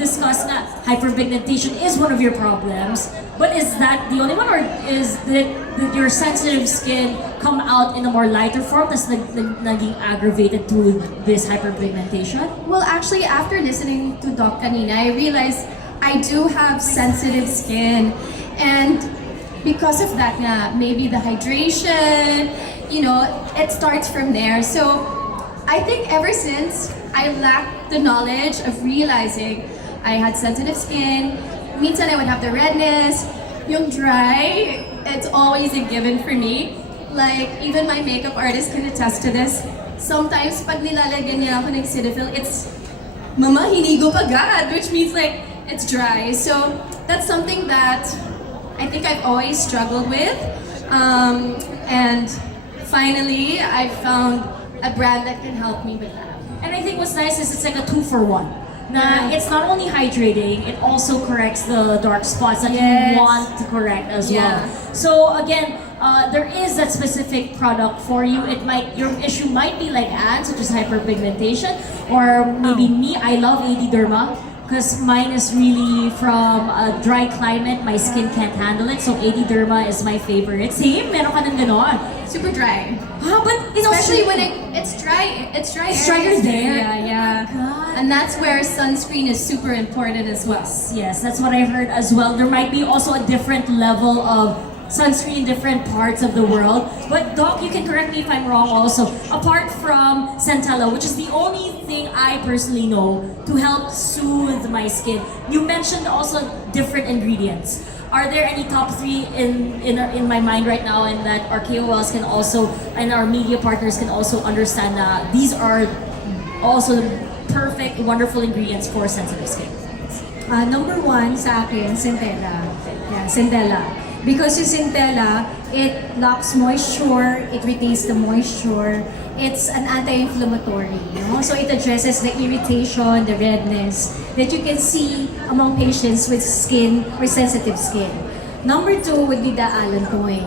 discussed nga, hyperpigmentation is one of your problems. But is that the only one, or is that your sensitive skin come out in a more lighter form that's naging aggravated to this hyperpigmentation? Well, actually, after listening to Doc kanina, I realized I do have sensitive skin. And because of that nga, maybe the hydration, you know, it starts from there. So I think ever since I lacked the knowledge of realizing I had sensitive skin, minsan I would have the redness, yung dry, it's always a given for me. Like, even my makeup artist can attest to this. Sometimes pag nilalagyan niya ako ng Cetaphil, it's mama, hinigo agad, which means like, it's dry. So that's something that I think I've always struggled with. And finally, I found a brand that can help me with that. And I think what's nice is it's like a 2-for-1. Na it's not only hydrating, it also corrects the dark spots that Yes. you want to correct as Yeah. well. So again, there is that specific product for you. Your issue might be like Anne, such as hyperpigmentation, or maybe me. I love AD Derma because mine is really from a dry climate. My skin can't handle it, so AD Derma is my favorite. Same, meron ka ng ganon. Super dry. But it's Especially also, when it's dry. It's dry. It's drier there. Yeah. Oh my God. And that's where sunscreen is super important as well. Yes, that's what I heard as well. There might be also a different level of sunscreen in different parts of the world. But Doc, you can correct me if I'm wrong also. Apart from Centella, which is the only thing I personally know to help soothe my skin, you mentioned also different ingredients. Are there any top 3 in my mind right now, and that our KOLs can also, and our media partners can also understand that these are also perfect, wonderful ingredients for sensitive skin? Number 1 sa akin, Centella. Yeah, Centella. Because yung Centella, it locks moisture, it retains the moisture, it's an anti-inflammatory, you know? So it addresses the irritation, the redness that you can see among patients with skin or sensitive skin. Number 2 would be the allantoin.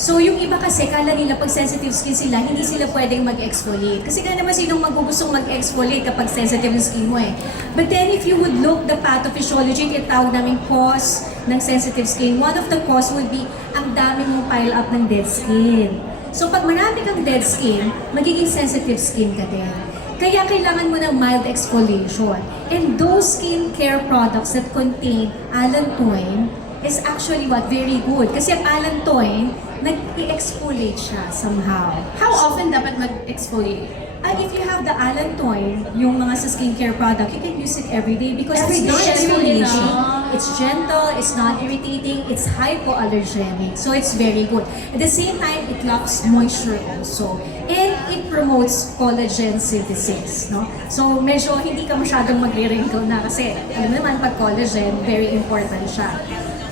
So yung iba kasi, kala nila pag sensitive skin sila, hindi sila pwedeng mag-exfoliate. Kasi kaya naman sinong magugustong mag-exfoliate kapag sensitive yung skin mo eh. But then if you would look the pathophysiology, tinatawag namin cause ng sensitive skin, one of the cause would be ang dami mong pile up ng dead skin. So pag marami kang dead skin, magiging sensitive skin ka din. Kaya kailangan mo ng mild exfoliation. And those skincare products that contain allantoin is actually very good. Kasi ang allantoin, nag-i-exfoliate siya somehow. How often dapat mag-exfoliate? If you have the allantoin, yung mga sa skincare product, you can use it every day because Every it's day, non-exfoliating. every day. It's gentle, it's not irritating, it's hypoallergenic. So it's very good. At the same time, it locks moisture also. And it promotes collagen synthesis. No? So medyo hindi ka masyadong magre-wrinkle na kasi alam mo naman pag collagen, very important siya.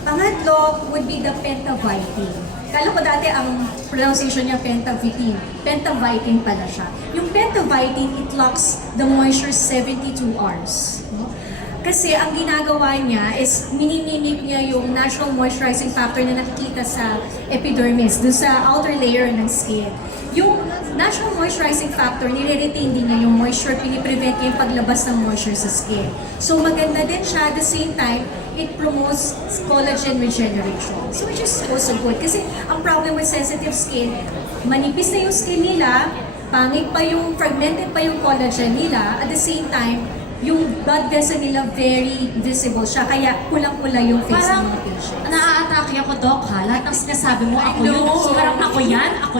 Pangatlo would be the pentavitin. Kala ko dati ang pronunciation niya pentavitin. Pentavitin pala siya. Yung pentavitin, it locks the moisture 72 hours. No? Kasi ang ginagawa niya is minimimic niya yung natural moisturizing factor na nakikita sa epidermis, dun sa outer layer ng skin. Yung natural moisturizing factor, nire-retain din niya yung moisture, piniprevent niya yung paglabas ng moisture sa skin. So maganda din siya, at the same time, it promotes collagen regeneration. So which is also good. Kasi ang problem with sensitive skin, manipis na yung skin nila, pangit pa yung, fragmented pa yung collagen nila, at the same time, yung blood vessel nila very visible siya, kaya pulang-pula yung face ng mga patients. Naa-atake ako, Doc, ha? Lahat ng sinasabi mo, ako yun. So parang ako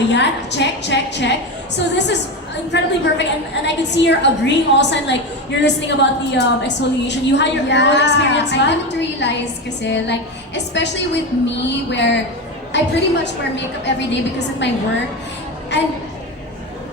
yan, check. So this is incredibly perfect, and I can see you're agreeing also, and like, you're listening about the exfoliation. You had your own experience, I ba? didn't realize kasi like, especially with me where I pretty much wear makeup every day because of my work, and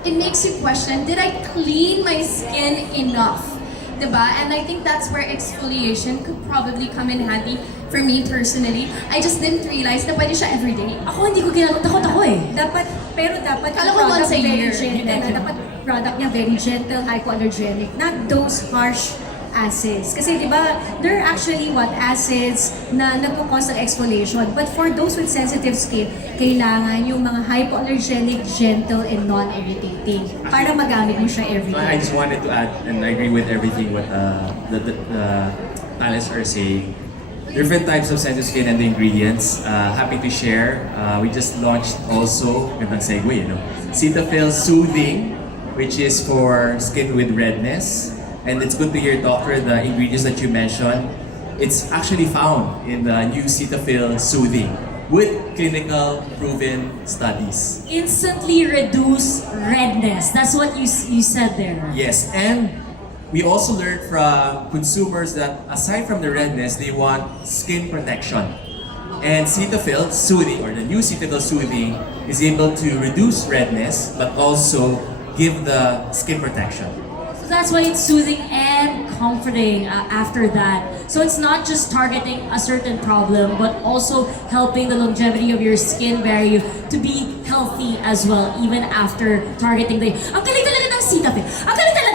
it makes you question, did I clean my skin enough? Diba? And I think that's where exfoliation could probably come in handy for me personally. I just didn't realize na pwede siya everyday. Ako hindi ko ginagawa. Takot ako eh. Dapat Kala ko yung once a product very year. gentle, dapat product niya very gentle, hypoallergenic, not those harsh acids. Kasi di ba, there are actually acids na nagpo-cause ng exfoliation. But for those with sensitive skin, kailangan yung mga hypoallergenic, gentle, and non-irritating para magamit mo siya every I day. just wanted to add, and I agree with everything what Thales Ursay. Different types of sensitive skin and the ingredients. Happy to share. We just launched also, gandang segue, you know, Cetaphil Soothing, which is for skin with redness. And it's good to hear, Doctor, the ingredients that you mentioned. It's actually found in the new Cetaphil Soothing with clinical proven studies. Instantly reduce redness. That's what you said there. Yes, and we also learned from consumers that aside from the redness, they want skin protection. And Cetaphil Soothing, or the new Cetaphil Soothing, is able to reduce redness but also give the skin protection. So that's why it's soothing and comforting after that. So it's not just targeting a certain problem, but also helping the longevity of your skin barrier to be healthy as well, even after targeting the... Ang galing talaga ng Cetaphil! Ang galing